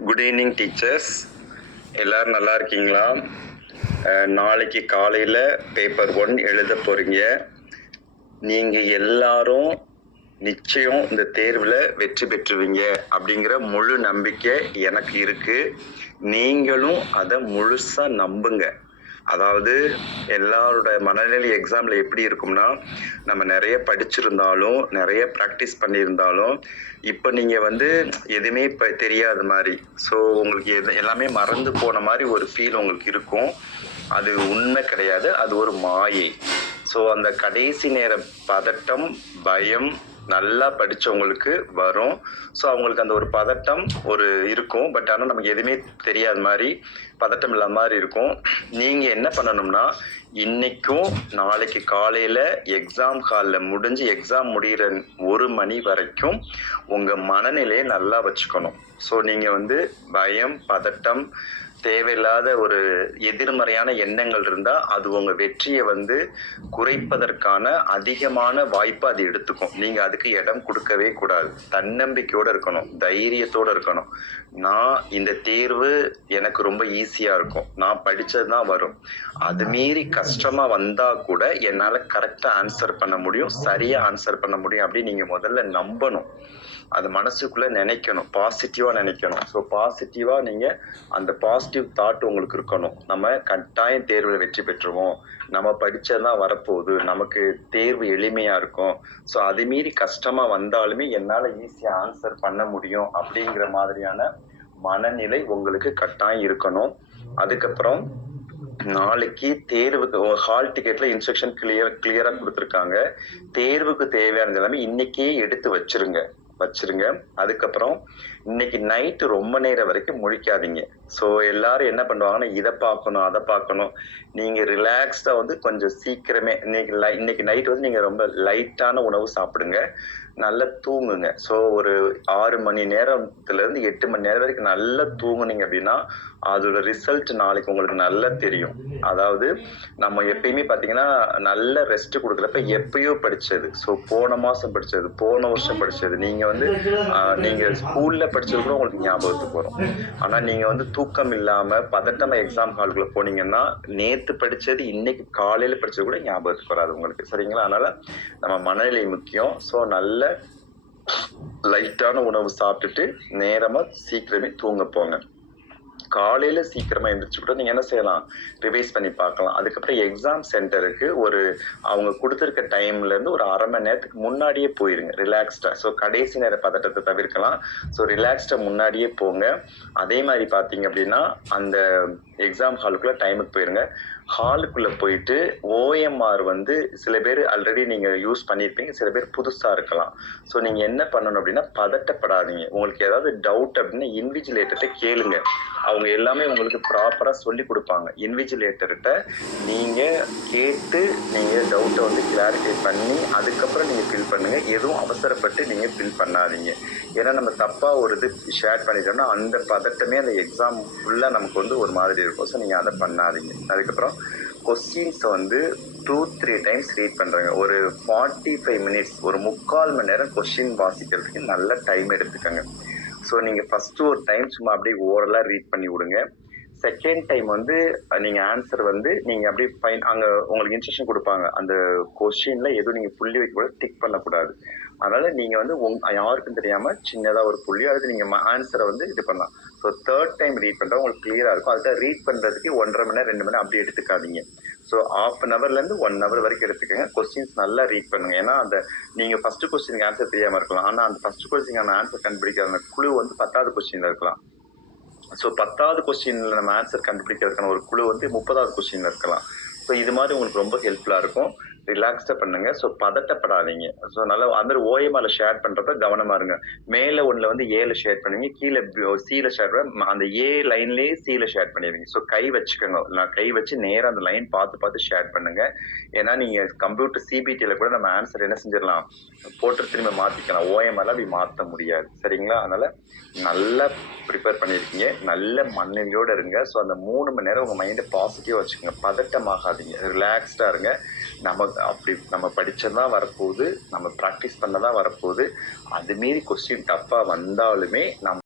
Good evening teachers, எல்லோரும் நல்லா இருக்கீங்களா? நாளைக்கு காலையில் பேப்பர் 1 எழுத போகிறீங்க. நீங்கள் எல்லாரும் நிச்சயம் இந்த தேர்வில் வெற்றி பெற்றுவீங்க அப்படிங்கிற முழு நம்பிக்கை எனக்கு இருக்குது. நீங்களும் அதை முழுசாக நம்புங்க. அதாவது எல்லாரோட மனநிலை எக்ஸாமில் எப்படி இருக்கும்னா, நம்ம நிறைய படிச்சிருந்தாலும் நிறைய ப்ராக்டிஸ் பண்ணியிருந்தாலும் இப்போ நீங்கள் எதுவுமே இப்போ தெரியாத மாதிரி, ஸோ உங்களுக்கு எல்லாமே மறந்து போன மாதிரி ஒரு ஃபீல் உங்களுக்கு இருக்கும். அது உண்மை கிடையாது, அது ஒரு மாயை. ஸோ அந்த கடைசி நேர பதட்டம், பயம் நல்லா படித்தவங்களுக்கு வரும். ஸோ அவங்களுக்கு அந்த ஒரு பதட்டம் இருக்கும். பட் ஆனால் நமக்கு எதுவுமே தெரியாத மாதிரி, பதட்டம் இல்லாத மாதிரி இருக்கும். நீங்கள் என்ன பண்ணணும்னா, இன்னைக்கும் நாளைக்கு காலையில் எக்ஸாம் ஹாலில் முடிஞ்சு எக்ஸாம் முடிகிற 1 மணி வரைக்கும் உங்கள் மனநிலையை நல்லா வச்சுக்கணும். ஸோ நீங்கள் பயம், பதட்டம், தேவையில்லாத ஒரு எதிர்மறையான எண்ணங்கள் இருந்தால் அது உங்கள் வெற்றியை குறைப்பதற்கான அதிகமான வாய்ப்பு அது எடுத்துக்கும். நீங்கள் அதுக்கு இடம் கொடுக்கவே கூடாது. தன்னம்பிக்கையோடு இருக்கணும், தைரியத்தோடு இருக்கணும். நான் இந்த தேர்வு எனக்கு ரொம்ப ஈஸியாக இருக்கும், நான் படித்தது தான் வரும், அது மீறி கஷ்டமாக வந்தால் கூட என்னால் கரெக்டாக ஆன்சர் பண்ண முடியும், சரியாக ஆன்சர் பண்ண முடியும் அப்படின்னு நீங்கள் முதல்ல நம்பணும். அது மனசுக்குள்ளே நினைக்கணும், பாசிட்டிவாக நினைக்கணும். ஸோ பாசிட்டிவாக நீங்கள் அந்த பாசிட்டிவ் தாட் உங்களுக்கு இருக்கணும். நம்ம கட்டாயம் தேர்வில் வெற்றி பெற்றுவோம், நம்ம படித்ததான் வரப்போகுது, நமக்கு தேர்வு எளிமையாக இருக்கும், ஸோ அது மீறி கஷ்டமாக வந்தாலுமே என்னால் ஈஸியாக ஆன்சர் பண்ண முடியும் அப்படிங்கிற மாதிரியான மனநிலை உங்களுக்கு கட்டாயம் இருக்கணும். அதுக்கப்புறம் நாளைக்கு தேர்வுக்கு ஹால் டிக்கெட்ல இன்ஸ்ட்ரக்ஷன் கிளியரா கொடுத்துருக்காங்க. தேர்வுக்கு தேவையானது எல்லாமே இன்னைக்கே எடுத்து வச்சிருங்க. அதுக்கப்புறம் இன்னைக்கு நைட்டு ரொம்ப நேரம் வரைக்கும் முழிக்காதீங்க. ஸோ எல்லாரும் என்ன பண்ணுவாங்கன்னா, இதை பார்க்கணும் அதை பார்க்கணும். நீங்கள் ரிலாக்ஸ்டாக கொஞ்சம் சீக்கிரமே இன்னைக்கு நைட் நீங்கள் ரொம்ப லைட்டான உணவு சாப்பிடுங்க, நல்லா தூங்குங்க. ஸோ ஒரு 6 மணி நேரத்துலேருந்து 8 மணி நேரம் வரைக்கும் நல்லா தூங்குனீங்க அப்படின்னா அதோட ரிசல்ட் நாளைக்கு உங்களுக்கு நல்லா தெரியும். அதாவது நம்ம எப்பயுமே பார்த்தீங்கன்னா நல்ல ரெஸ்ட் கொடுக்குறப்ப எப்பயோ படித்தது, ஸோ போன மாதம் படித்தது, போன வருஷம் படித்தது, நீங்கள் ஸ்கூலில் படித்தது கூட உங்களுக்கு ஞாபகத்துக்கு வரும். ஆனால் நீங்கள் தூக்கம் இல்லாமல் பதட்டமாக எக்ஸாம் ஹாலுக்குள்ளே போனீங்கன்னா நேற்று படித்தது இன்னைக்கு காலையில் படித்தது கூட ஞாபகத்துக்கு வராது உங்களுக்கு. சரிங்களா? அதனால் நம்ம மனநிலை முக்கியம். ஸோ நல்ல லைட்டான உணவு சாப்பிட்டுட்டு நேரமாக சீக்கிரமே தூங்க போங்க. காலையில் சீக்கிரமாக எழுந்திரிச்சு கூட நீங்கள் என்ன செய்யலாம், ரிவைஸ் பண்ணி பார்க்கலாம். அதுக்கப்புறம் எக்ஸாம் சென்டருக்கு அவங்க கொடுத்துருக்க டைம்லேருந்து ஒரு 1/2 மணி நேரத்துக்கு முன்னாடியே போயிருங்க ரிலாக்ஸ்டாக. ஸோ கடைசி நேர பதட்டத்தை தவிர்க்கலாம். ஸோ ரிலாக்ஸ்டாக முன்னாடியே போங்க. அதே மாதிரி பார்த்தீங்க அப்படின்னா அந்த எக்ஸாம் ஹாலுக்குள்ளே டைமுக்கு போயிருங்க. ஹாலுக்குள்ளே போயிட்டு ஓஎம்ஆர் சில பேர் ஆல்ரெடி நீங்கள் யூஸ் பண்ணியிருப்பீங்க, சில பேர் புதுசாக இருக்கலாம். ஸோ நீங்கள் என்ன பண்ணணும் அப்படின்னா, பதட்டப்படாதீங்க. உங்களுக்கு ஏதாவது டவுட் அப்படின்னா இன்விஜிலேட்டர்கிட்ட கேளுங்க. அவங்க எல்லாமே உங்களுக்கு ப்ராப்பராக சொல்லி கொடுப்பாங்க. இன்விஜிலேட்டர்கிட்ட நீங்கள் கேட்டு நீங்கள் டவுட்டை கிளாரிஃபை பண்ணி அதுக்கப்புறம் நீங்கள் ஃபில் பண்ணுங்கள். எதுவும் அவசரப்பட்டு நீங்கள் ஃபில் பண்ணாதீங்க. ஏன்னா நம்ம தப்பாக ஒரு இது ஷேர் பண்ணிட்டோம்னா அந்த பதட்டமே அந்த எக்ஸாம் ஃபுல்லாக நமக்கு ஒரு மாதிரி இருக்கும். ஸோ நீங்கள் அதை பண்ணாதீங்க. அதுக்கப்புறம் கொஸ்டின்ஸை 2-3 டைம்ஸ் ரீட் பண்ணுறேங்க. ஒரு 45 மினிட்ஸ், ஒரு 3/4 மணி நேரம் கொஸ்டின் வாசிக்கிறதுக்கு நல்ல டைம் எடுத்துக்கோங்க. ஸோ நீங்கள் ஃபஸ்ட்டு ஒரு டைம் சும்மா அப்படியே ஓரலாக ரீட் பண்ணி விடுங்க. செகண்ட் டைம் நீங்கள் ஆன்சர் நீங்கள் அப்படியே அங்கே உங்களுக்கு இன்ஸ்ட்ரக்ஷன் கொடுப்பாங்க. அந்த கொஸ்டினில் எதுவும் நீங்கள் புள்ளி வைக்கக்கூடாது, டிக் பண்ணக்கூடாது. அதனால் நீங்கள் யாருக்கும் தெரியாமல் சின்னதாக ஒரு புள்ளி அதுக்கு நீங்கள் ஆன்சரை இது பண்ணலாம். ஸோ தேர்ட் டைம் ரீட் பண்ணுறா உங்களுக்கு கிளியராக இருக்கும். அதுக்காக ரீட் பண்ணுறதுக்கு 1.5 மணி நேரம் 2 மணி நேரம் அப்படி எடுத்துக்காதீங்க. ஸோ 1/2 ஹவர்லேருந்து 1 ஹவர் வரைக்கும் எடுத்துக்கோங்க. கொஸ்டின்ஸ் நல்லா ரீட் பண்ணுங்க. ஏன்னா அந்த நீங்கள் ஃபஸ்ட்டு கொஸ்டினுக்கு ஆன்சர் தெரியாமல் இருக்கலாம், ஆனால் அந்த ஃபஸ்ட்டு கொஸ்டினுக்கான ஆன்சர் கண்டுபிடிக்கிற அந்த குழு 10வது கொஸ்டினில் இருக்கலாம். ஸோ 10வது கொஸ்டினில் நம்ம ஆன்சர் கண்டுபிடிக்கிறதுக்கான ஒரு குழு 30வது கொஸ்டினில் இருக்கலாம். ஸோ இது மாதிரி உங்களுக்கு ரொம்ப ஹெல்ப்ஃபுல்லாக இருக்கும். ரிலாக்ஸ்டாக பண்ணுங்க. ஸோ பதட்டப்படாதீங்க. ஸோ நல்லா அந்த ஓஎம்ஆர்ல ஷேர் பண்ணுறப்ப கவனமாக இருங்க. மேலே ஒன்றில் ஏல ஷேர் பண்ணுவீங்க, கீழே சியில் ஷேர் பண்ண அந்த ஏ லைன்லேயே சியில் ஷேர் பண்ணிடுவீங்க. ஸோ கை வச்சுக்கோங்க. நான் கை வச்சு நேராக அந்த லைன் பார்த்து ஷேர் பண்ணுங்க. ஏன்னா நீங்கள் கம்ப்யூட்டர் சிபிடியில் கூட நம்ம ஆன்சர் என்ன செஞ்சிடலாம், போட்டு திரும்ப மாற்றிக்கலாம். ஓஎம்ஆர்ல அப்படி மாற்ற முடியாது. சரிங்களா? அதனால் நல்லா ப்ரிப்பேர் பண்ணியிருக்கீங்க. நல்ல மனநிலையோடு இருங்க. ஸோ அந்த 3 மணி நேரம் உங்கள் மைண்டை பாசிட்டிவாக வச்சுக்கோங்க. பதட்டமாகாதீங்க, ரிலாக்ஸ்டாக இருங்க. நம்ம படிச்சதான் வரப்போகுது, நம்ம ப்ராக்டிஸ் பண்ணதான் வரப்போகுது. அது மீறி கொஸ்டின் தப்பாக வந்தாலுமே நம்ம